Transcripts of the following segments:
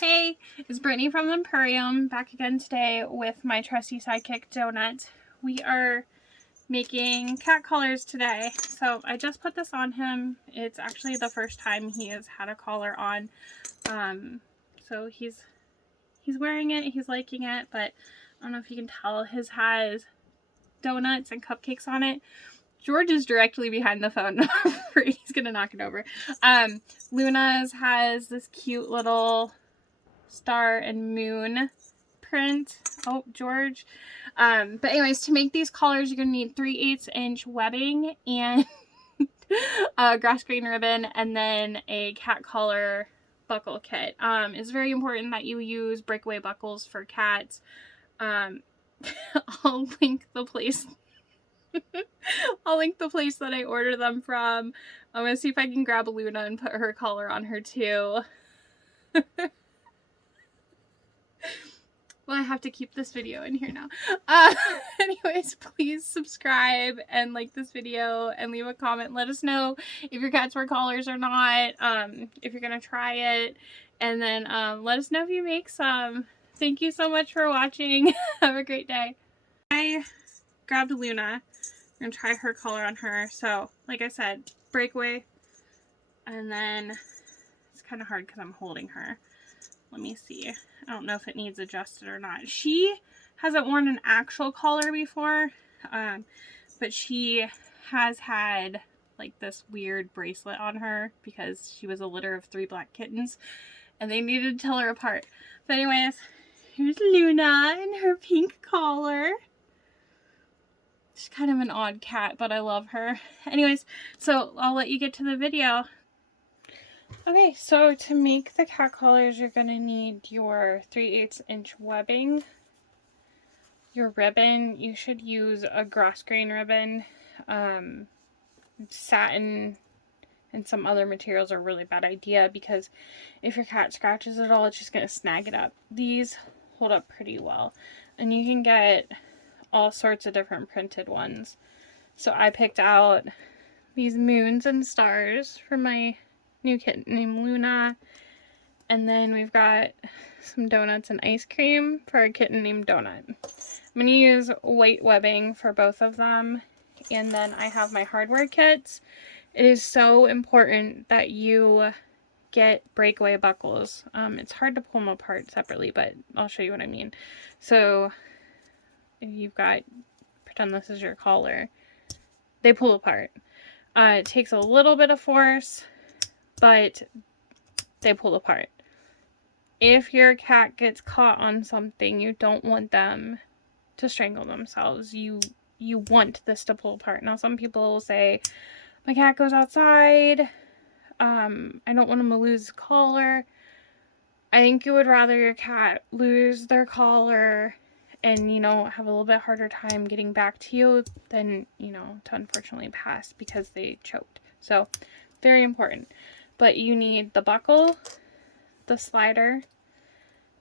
Hey, it's Brittany from the Emporium, back again today with my trusty sidekick, Donut. We are making cat collars today. So I just put this on him. It's actually the first time he has had a collar on. So he's wearing it, he's liking it, but I don't know if you can tell, his has donuts and cupcakes on it. George is directly behind the phone. He's gonna knock it over. Luna's has this cute little star and moon print. Oh, George. But anyways, to make these collars, you're gonna need 3/8" webbing and a Grosgrain ribbon, and then a cat collar buckle kit. It's very important that you use breakaway buckles for cats. I'll link the place. I'll link the place that I ordered them from. I'm gonna see if I can grab Luna and put her collar on her too. Well, I have to keep this video in here now. Anyways, please subscribe and like this video and leave a comment. Let us know if your cats wear collars or not, if you're gonna try it, and then let us know if you make some. Thank you so much for watching. Have a great day. I grabbed Luna. I'm gonna try her collar on her. So, like I said, breakaway, and then it's kind of hard because I'm holding her. Let me see. I don't know if it needs adjusted or not. She hasn't worn an actual collar before, but she has had like this weird bracelet on her because she was a litter of 3 black kittens and they needed to tell her apart. But anyways, here's Luna in her pink collar. She's kind of an odd cat, but I love her. Anyways, so I'll let you get to the video. Okay, so to make the cat collars, you're going to need your 3/8" webbing, your ribbon. You should use a Grosgrain ribbon. Satin and some other materials are a really bad idea because if your cat scratches it all, it's just going to snag it up. These hold up pretty well, and you can get all sorts of different printed ones. So I picked out these moons and stars for my new kitten named Luna, and then we've got some donuts and ice cream for a kitten named Donut. I'm going to use white webbing for both of them, and then I have my hardware kits. It is so important that you get breakaway buckles. It's hard to pull them apart separately, but I'll show you what I mean. So if you've got, pretend this is your collar, they pull apart. It takes a little bit of force, but they pull apart. If your cat gets caught on something, you don't want them to strangle themselves. You want this to pull apart. Now, some people will say, my cat goes outside, I don't want him to lose his collar. I think you would rather your cat lose their collar and, you know, have a little bit harder time getting back to you than, you know, to unfortunately pass because they choked. So, very important. But you need the buckle, the slider,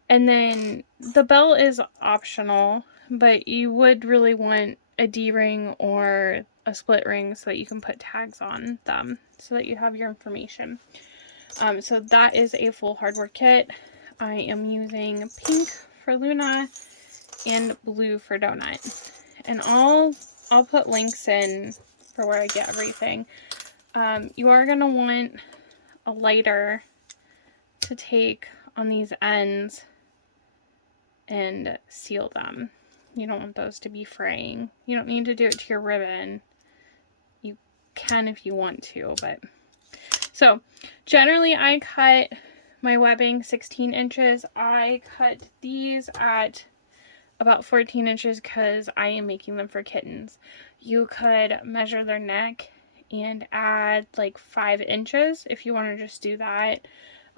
and then the belt is optional, but you would really want a D-ring or a split ring so that you can put tags on them so that you have your information. So that is a full hardware kit. I am using pink for Luna and blue for Donut. And I'll put links in for where I get everything. You are going to want a lighter to take on these ends and seal them. You don't want those to be fraying. You don't need to do it to your ribbon. You can if you want to, but so generally I cut my webbing 16 inches. I cut these at about 14 inches because I am making them for kittens. You could measure their neck and add like 5 inches if you want to just do that.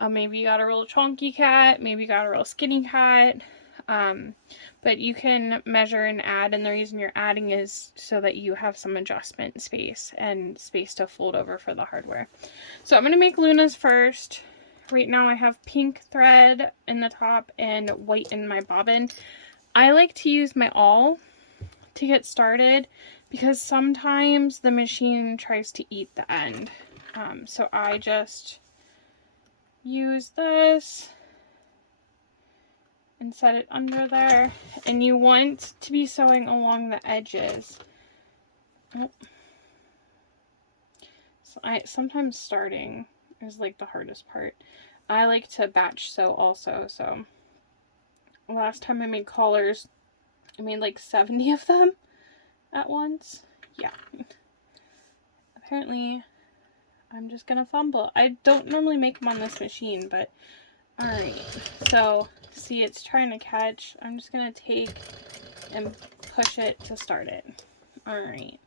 Maybe you got a real chunky cat, maybe you got a real skinny cat, but you can measure and add, and the reason you're adding is so that you have some adjustment space and space to fold over for the hardware. So I'm going to make Luna's first. Right now I have pink thread in the top and white in my bobbin. I like to use my awl to get started because sometimes the machine tries to eat the end. So I just use this and set it under there. And you want to be sewing along the edges. Oh. So sometimes starting is like the hardest part. I like to batch sew also, so last time I made collars, I made like 70 of them at once. Yeah. Apparently, I'm just gonna fumble. I don't normally make them on this machine, but alright. So, see, it's trying to catch. I'm just gonna take and push it to start it. Alright.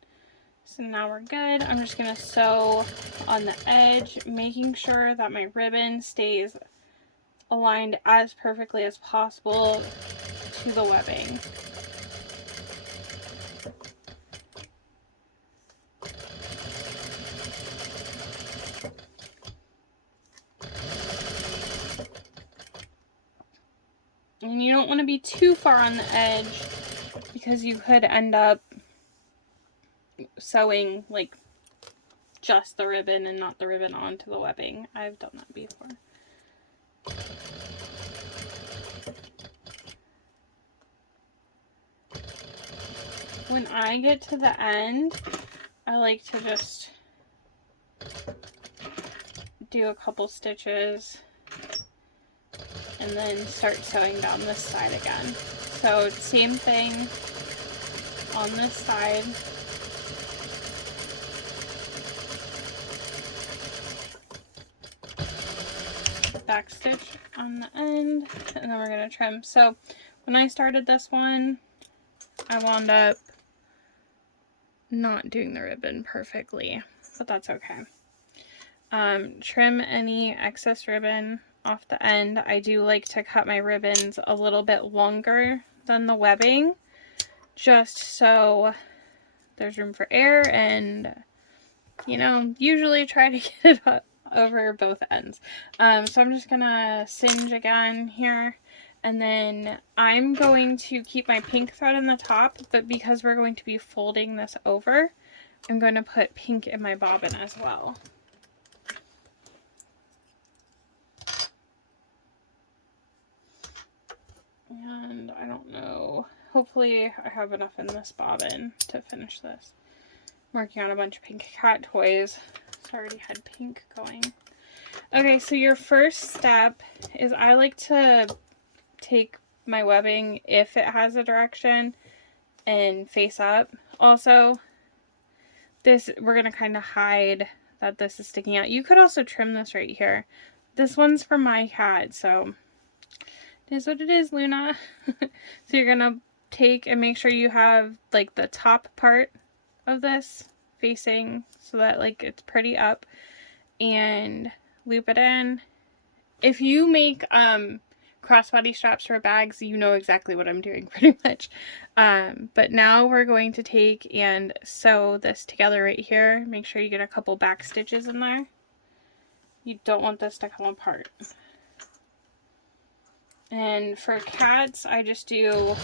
So now we're good. I'm just gonna sew on the edge, making sure that my ribbon stays aligned as perfectly as possible to the webbing. And you don't want to be too far on the edge because you could end up sewing like just the ribbon and not the ribbon onto the webbing. I've done that before. When I get to the end, I like to just do a couple stitches and then start sewing down this side again. So same thing on this side. Back stitch on the end, and then we're going to trim. So when I started this one, I wound up not doing the ribbon perfectly, but that's okay. Trim any excess ribbon off the end. I do like to cut my ribbons a little bit longer than the webbing, just so there's room for air, and you know, usually try to get it up over both ends. So I'm just gonna singe again here, and then I'm going to keep my pink thread in the top, but because we're going to be folding this over, I'm going to put pink in my bobbin as well. And I don't know, hopefully I have enough in this bobbin to finish this. I'm working on a bunch of pink cat toys, so I already had pink going. Okay, so your first step is I like to take my webbing, if it has a direction, and face up. Also, this, we're going to kind of hide that this is sticking out. You could also trim this right here. This one's for my cat, so it is what it is, Luna. So you're going to take and make sure you have like the top part of this facing so that like it's pretty up, and loop it in. If you make crossbody straps for bags, you know exactly what I'm doing pretty much. But now we're going to take and sew this together right here. Make sure you get a couple back stitches in there. You don't want this to come apart. And for cats, I just do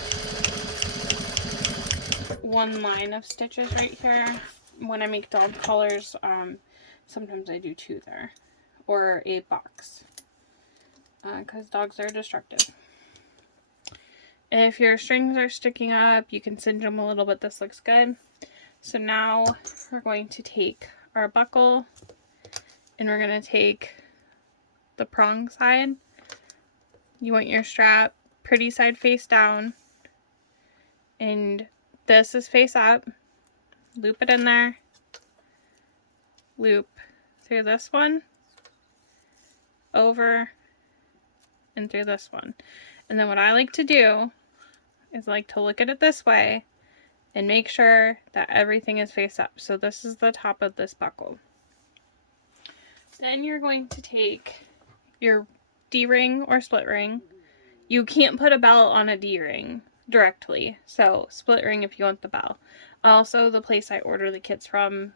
one line of stitches right here. When I make dog collars, sometimes I do two there, or a box, because dogs are destructive. If your strings are sticking up, you can singe them a little bit. This looks good. So now we're going to take our buckle, and we're going to take the prong side. You want your strap pretty side face down, and this is face up. Loop it in there, loop through this one, over, and through this one. And then what I like to do is like to look at it this way and make sure that everything is face up. So this is the top of this buckle. Then you're going to take your D-ring or split ring. You can't put a bell on a D-ring directly, so split ring if you want the bell. Also, the place I order the kits from,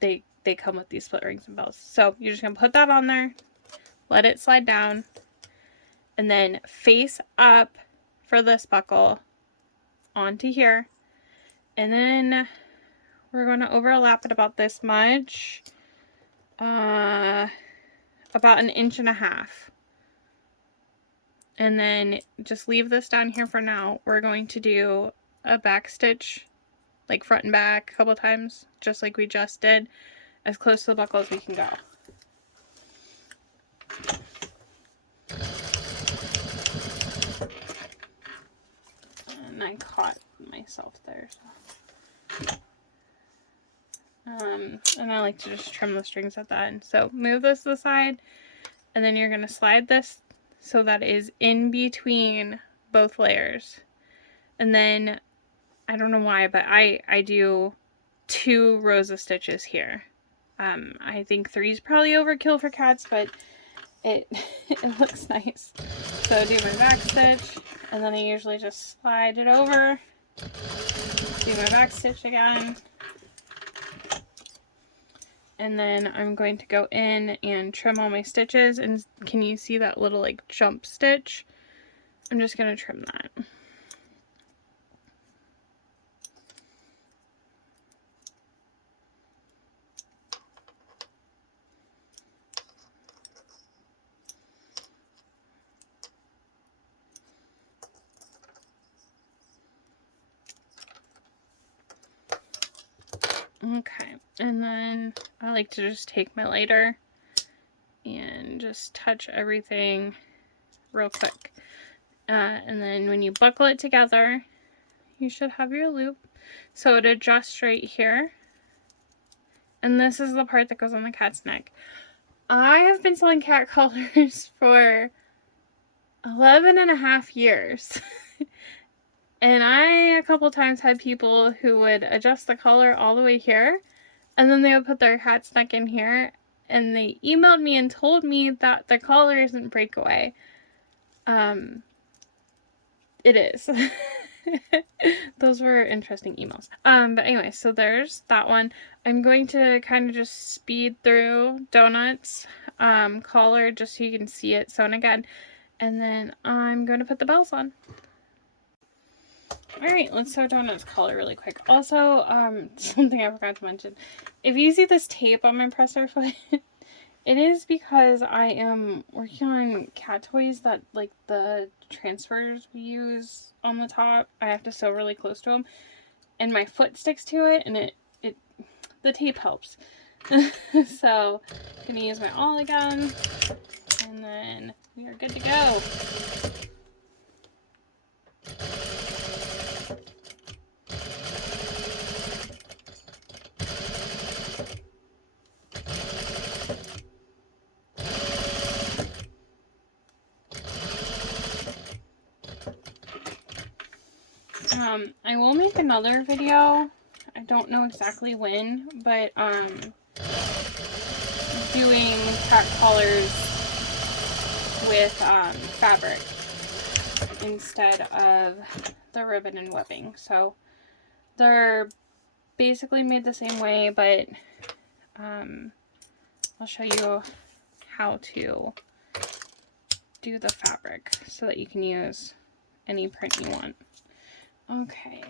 they come with these split rings and bells. So you're just going to put that on there, let it slide down, and then face up for this buckle onto here. And then we're going to overlap it about this much, about 1.5 inches. And then just leave this down here for now. We're going to do a back stitch, like front and back a couple times, just like we just did, as close to the buckle as we can go. And I caught myself there. So. And I like to just trim the strings at that end. So move this to the side, and then you're going to slide this so that it is in between both layers. And then, I don't know why, but I do 2 rows of stitches here. I think 3 is probably overkill for cats, but it looks nice. So do my back stitch, and then I usually just slide it over, do my back stitch again, and then I'm going to go in and trim all my stitches. And can you see that little like jump stitch? I'm just going to trim that. Okay, and then I like to just take my lighter and just touch everything real quick. And then when you buckle it together, you should have your loop. So it adjusts right here. And this is the part that goes on the cat's neck. I have been selling cat collars for 11.5 years. And I, a couple times, had people who would adjust the collar all the way here, and then they would put their cat's neck in here, and they emailed me and told me that the collar isn't breakaway. It is. Those were interesting emails. But anyway, so there's that one. I'm going to kind of just speed through Donuts collar just so you can see it sewn again. And then I'm going to put the bells on. Alright, let's sew Donut's collar really quick. Also, something I forgot to mention. If you see this tape on my presser foot, it is because I am working on cat toys that, like, the transfers we use on the top, I have to sew really close to them. And my foot sticks to it, and the tape helps. So, I'm going to use my awl again, and then we are good to go. I will make another video, I don't know exactly when, but doing cat collars with fabric instead of the ribbon and webbing. So they're basically made the same way, but I'll show you how to do the fabric so that you can use any print you want. Okay.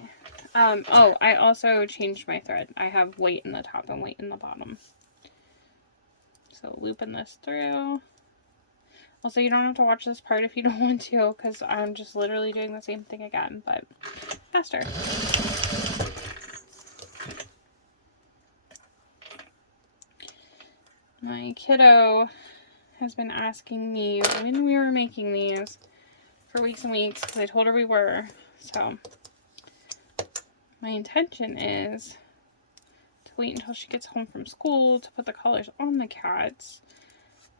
Oh, I also changed my thread. I have white in the top and white in the bottom. So looping this through. Also, you don't have to watch this part if you don't want to, because I'm just literally doing the same thing again, but faster. My kiddo has been asking me when we were making these for weeks and weeks, because I told her we were. So my intention is to wait until she gets home from school to put the collars on the cats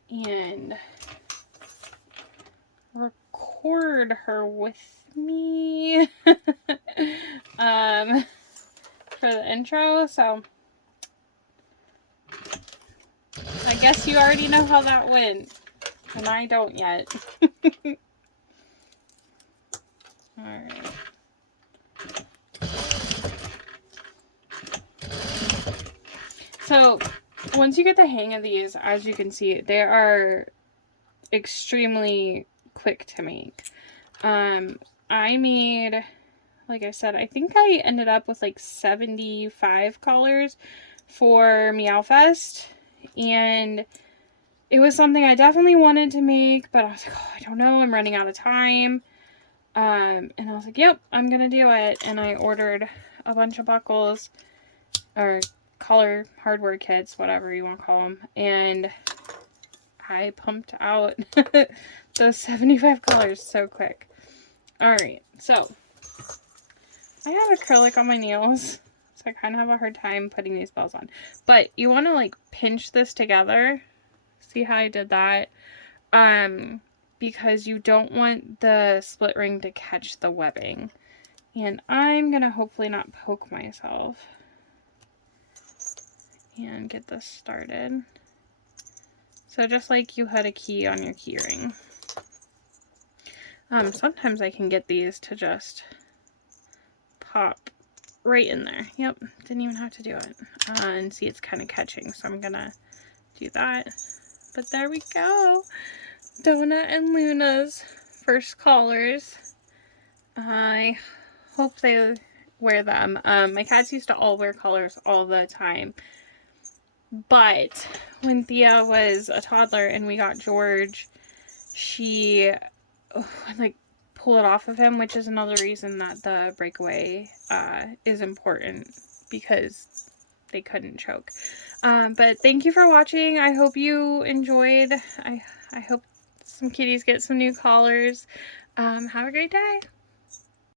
and record her with me for the intro. So I guess you already know how that went, and I don't yet. Alright. So, once you get the hang of these, as you can see, they are extremely quick to make. I made, like I said, I think I ended up with like 75 collars for Meow Fest, and it was something I definitely wanted to make, but I was like, oh, I don't know, I'm running out of time. And I was like, yep, I'm gonna do it. And I ordered a bunch of buckles, or color hardware kits, whatever you want to call them, and I pumped out those 75 colors so quick. Alright, so I have acrylic on my nails, so I kind of have a hard time putting these bells on. But you want to like pinch this together. See how I did that? Because you don't want the split ring to catch the webbing. And I'm going to hopefully not poke myself. And get this started. So just like you had a key on your key ring. Sometimes I can get these to just pop right in there. Yep, didn't even have to do it. And see, it's kind of catching, so I'm gonna do that. But there we go. Donut and Luna's first collars. I hope they wear them. My cats used to all wear collars all the time. But when Thea was a toddler and we got George, she like pull it off of him, which is another reason that the breakaway is important, because they couldn't choke. But thank you for watching. I hope you enjoyed. I hope some kitties get some new collars. Have a great day.